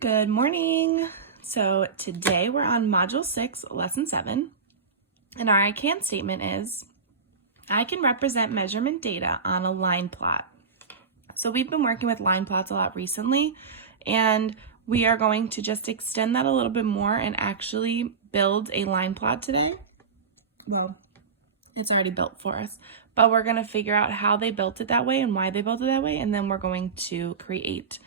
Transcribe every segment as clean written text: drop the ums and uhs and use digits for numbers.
Good morning. So today we're on Module 6, Lesson 7, and our I can statement is, I can represent measurement data on a line plot. So we've been working with line plots a lot recently, and we are going to just extend that a little bit more and actually build a line plot today. Well, it's already built for us, but we're going to figure out how they built it that way and why they built it that way, and then we're going to create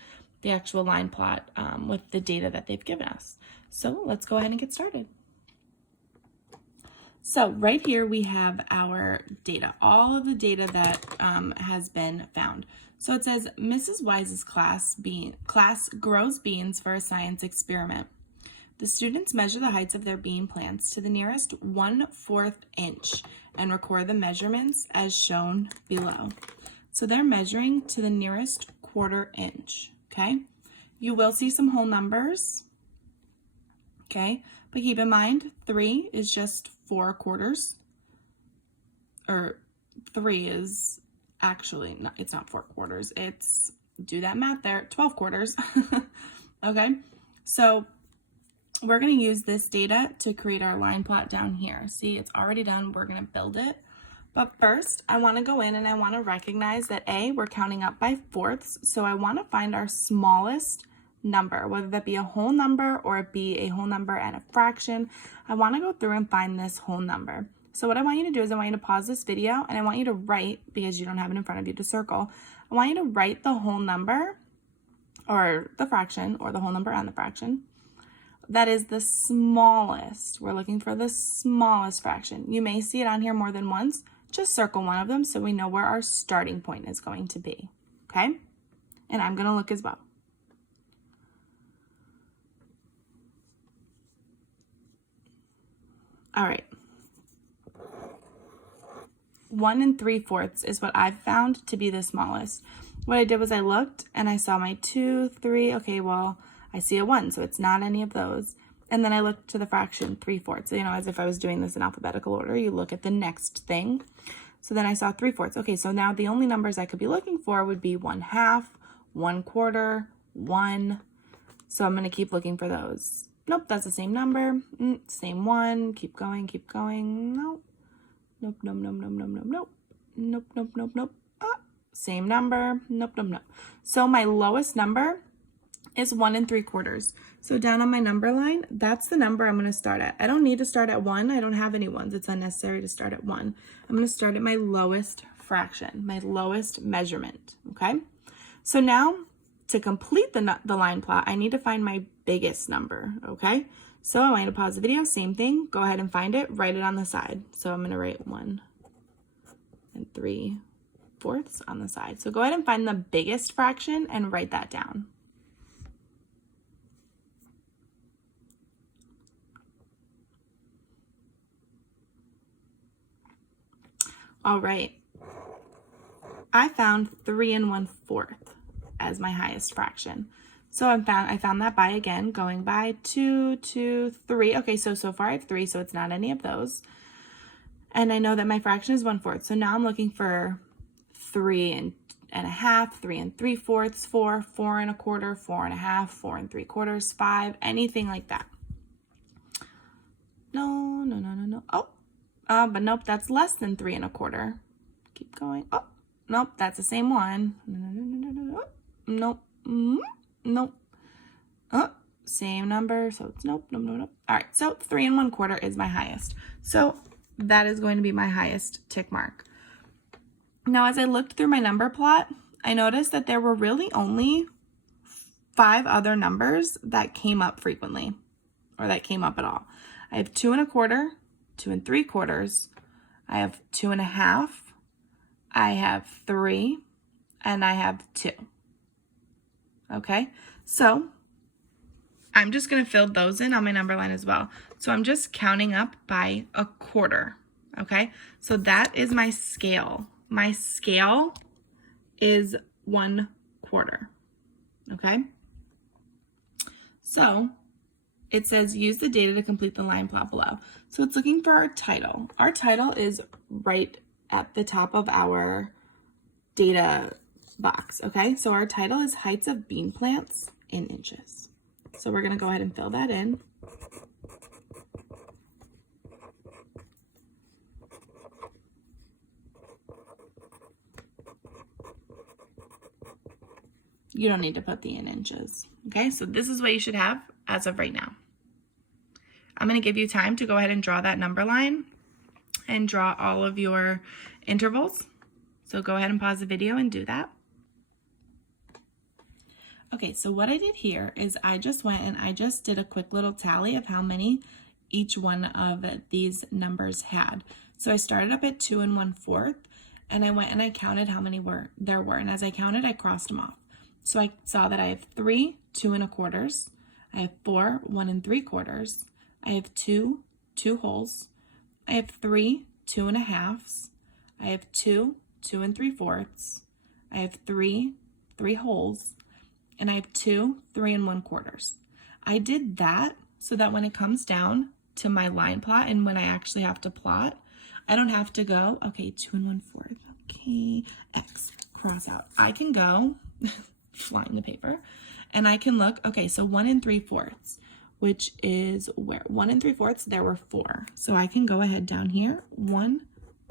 the actual line plot with the data that they've given us. So let's go ahead and get started. So right here we have our data, all of the data that has been found. So it says Mrs. Wise's class grows beans for a science experiment. The students measure the heights of their bean plants to the nearest 1/4 inch and record the measurements as shown below. So they're measuring to the nearest 1/4 inch. Okay, you will see some whole numbers, okay, but keep in mind 3 is just 4/4, or 3 is actually not, it's not 4/4, it's, do that math there, 12/4. Okay, so we're going to use this data to create our line plot down here. See, it's already done, we're going to build it. But first, I want to go in and I want to recognize that we're counting up by fourths. So I want to find our smallest number, whether that be a whole number or it be a whole number and a fraction. I want to go through and find this whole number. So what I want you to do is I want you to pause this video and I want you to write, because you don't have it in front of you to circle, I want you to write the whole number or the fraction, or the whole number and the fraction. That is the smallest. We're looking for the smallest fraction. You may see it on here more than once. Just circle one of them so we know where our starting point is going to be, okay? And I'm going to look as well. All right. 1 3/4 is what I've found to be the smallest. What I did was I looked and I saw my 2, 3. Okay, well, I see a 1, so it's not any of those. And then I looked to the fraction 3/4. So, as if I was doing this in alphabetical order, you look at the next thing. So then I saw 3/4. Okay, so now the only numbers I could be looking for would be 1/2, 1/4, 1. So I'm going to keep looking for those. Nope, that's the same number. Same one. Keep going, keep going. Nope. Nope, nope, nope, nope, nope, nope, nope. Nope, nope, nope, nope. Same number. Nope, nope, nope. So my lowest number is 1 3/4. So down on my number line, that's the number I'm going to start at. I don't need to start at 1. I don't have any 1s. It's unnecessary to start at 1. I'm going to start at my lowest fraction, my lowest measurement, okay? So now, to complete the line plot, I need to find my biggest number, okay? So I want you to pause the video, same thing, go ahead and find it, write it on the side. So I'm going to write 1 3/4 on the side. So go ahead and find the biggest fraction and write that down. All right, I found 3 1/4 as my highest fraction. So I found that by, again, going by 2, 2, 3. Okay, so far I have 3, so it's not any of those. And I know that my fraction is 1/4. So now I'm looking for 3 1/2, 3 3/4, 4, 4 1/4, 4 1/2, 4 3/4, 5, anything like that. No, no, no, no, no. Oh. But nope, that's less than 3 1/4. Keep going. Oh, nope, that's the same one. Nope, nope. Oh, same number, so it's nope, nope, nope, nope. All right, so 3 1/4 is my highest. So that is going to be my highest tick mark. Now, as I looked through my number plot, I noticed that there were really only 5 other numbers that came up frequently, or that came up at all. I have 2 1/4, 2 3/4, I have 2 1/2, I have 3, and I have 2. Okay, so I'm just going to fill those in on my number line as well. So I'm just counting up by 1/4. Okay, so that is my scale. My scale is 1/4. Okay, so it says use the data to complete the line plot below. So it's looking for our title. Our title is right at the top of our data box, okay? So our title is heights of bean plants in inches. So we're going to go ahead and fill that in. You don't need to put the in inches. Okay, so this is what you should have as of right now. I'm going to give you time to go ahead and draw that number line and draw all of your intervals. So go ahead and pause the video and do that. Okay, so what I did here is I just went and I just did a quick little tally of how many each one of these numbers had. So I started up at 2 1/4, and I went and I counted how many there were. And as I counted, I crossed them off. So I saw that I have 3 2 1/4, I have 4 1 3/4, I have 2 2 wholes, I have 3 2 1/2, I have 2 2 3/4, I have 3 3 wholes, and I have 2 3 1/4. I did that so that when it comes down to my line plot and when I actually have to plot, I don't have to go, okay, 2 1/4, okay, X, cross out. I can go, flying the paper, and I can look, okay, so 1 3/4, which is where? 1 3/4, there were 4. So I can go ahead down here, 1,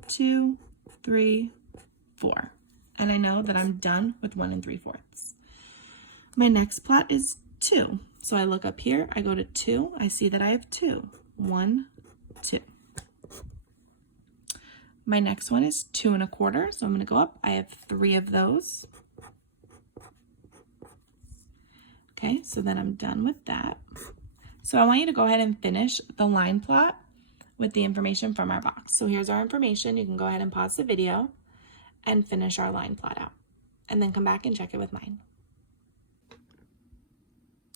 2, 3, 4. And I know that I'm done with 1 3/4. My next plot is 2. So I look up here, I go to 2, I see that I have 2. 1, 2. My next one is 2 1/4, so I'm going to go up. I have 3 of those. Okay, so then I'm done with that. So I want you to go ahead and finish the line plot with the information from our box. So here's our information. You can go ahead and pause the video and finish our line plot out, and then come back and check it with mine.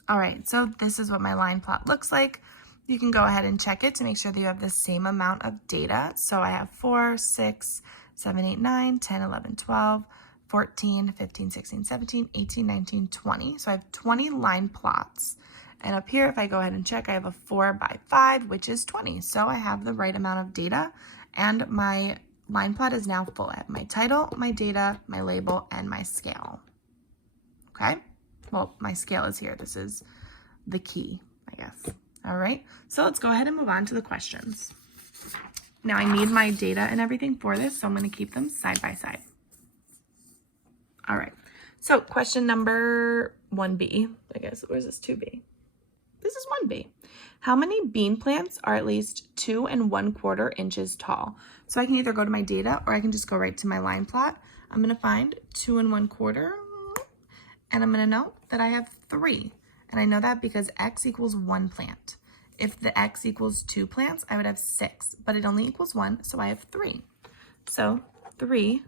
All right, so this is what my line plot looks like. You can go ahead and check it to make sure that you have the same amount of data. So I have 4, 6, 7, 8, 9, 10, 11, 12, 14, 15, 16, 17, 18, 19, 20. So I have 20 line plots. And up here, if I go ahead and check, I have a 4 by 5, which is 20. So I have the right amount of data, and my line plot is now full. I have my title, my data, my label, and my scale. Okay? Well, my scale is here. This is the key, I guess. All right, so let's go ahead and move on to the questions. Now I need my data and everything for this, so I'm going to keep them side by side. All right, so question number 1B, I guess, where's this 2B? This is 1B. How many bean plants are at least 2 1/4 inches tall? So I can either go to my data or I can just go right to my line plot. I'm going to find 2 1/4, and I'm going to know that I have 3. And I know that because X equals 1 plant. If the X equals 2 plants, I would have 6, but it only equals 1, so I have 3. So 3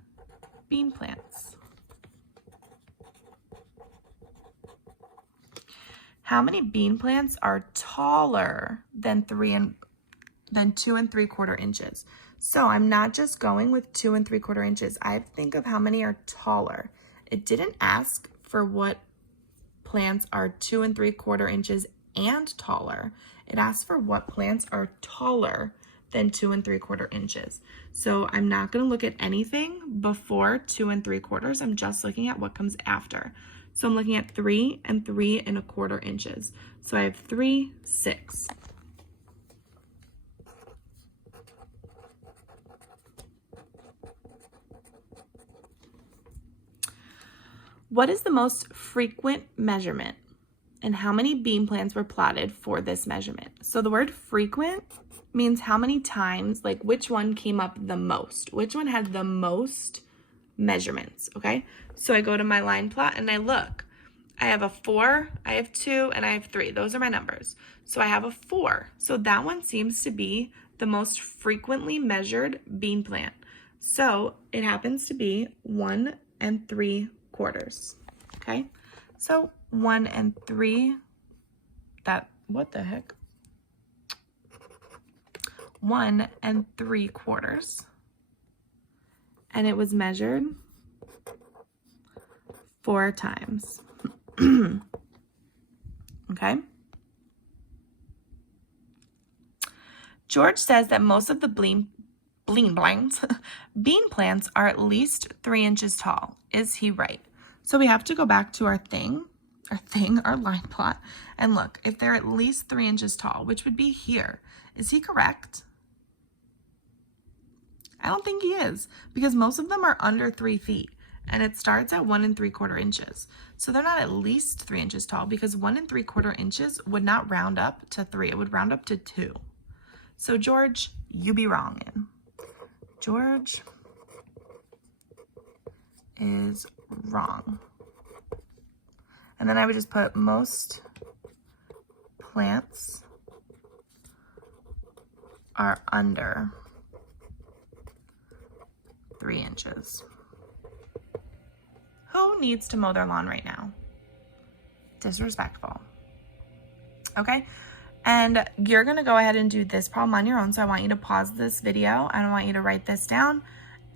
bean plants. How many bean plants are taller than 2 3/4 inches? So I'm not just going with 2 3/4 inches. I have to think of how many are taller. It didn't ask for what plants are 2 3/4 inches and taller. It asks for what plants are taller than 2 3/4 inches. So I'm not going to look at anything before 2 3/4. I'm just looking at what comes after. So I'm looking at 3 and 3 1/4 inches. So I have 3, 6. What is the most frequent measurement, and how many bean plants were plotted for this measurement? So the word frequent means how many times, like which one came up the most, which one had the most measurements, okay? So I go to my line plot and I look. I have a 4, I have 2, and I have 3. Those are my numbers. So I have a 4. So that one seems to be the most frequently measured bean plant. So it happens to be 1 3/4. Okay? So 1 3, what the heck? 1 3/4. And it was measured 4 times. Okay? George says that most of the bean plants are at least 3 inches tall. Is he right? So we have to go back to our thing our line plot. And look, if they're at least 3 inches tall, which would be here, is he correct? I don't think he is, because most of them are under 3 feet. And it starts at 1 3/4 inches. So they're not at least 3 inches tall, because 1 3/4 inches would not round up to 3. It would round up to 2. So George, you be wrong. George is wrong. And then I would just put most plants are under 3 inches. Who needs to mow their lawn right now? Disrespectful. Okay, and you're gonna go ahead and do this problem on your own. So I want you to pause this video and I want you to write this down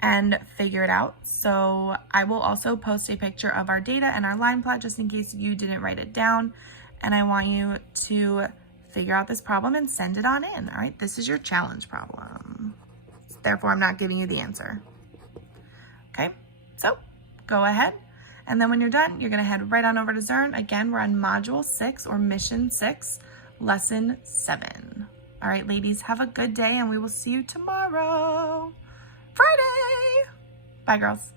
and figure it out. So I will also post a picture of our data and our line plot just in case you didn't write it down. And I want you to figure out this problem and send it on in. All right, this is your challenge problem. Therefore, I'm not giving you the answer. Okay, so go ahead. And then when you're done, you're gonna head right on over to Zearn. Again, we're on module 6 or mission 6, lesson 7. All right, ladies, have a good day and we will see you tomorrow, Friday. Bye, girls.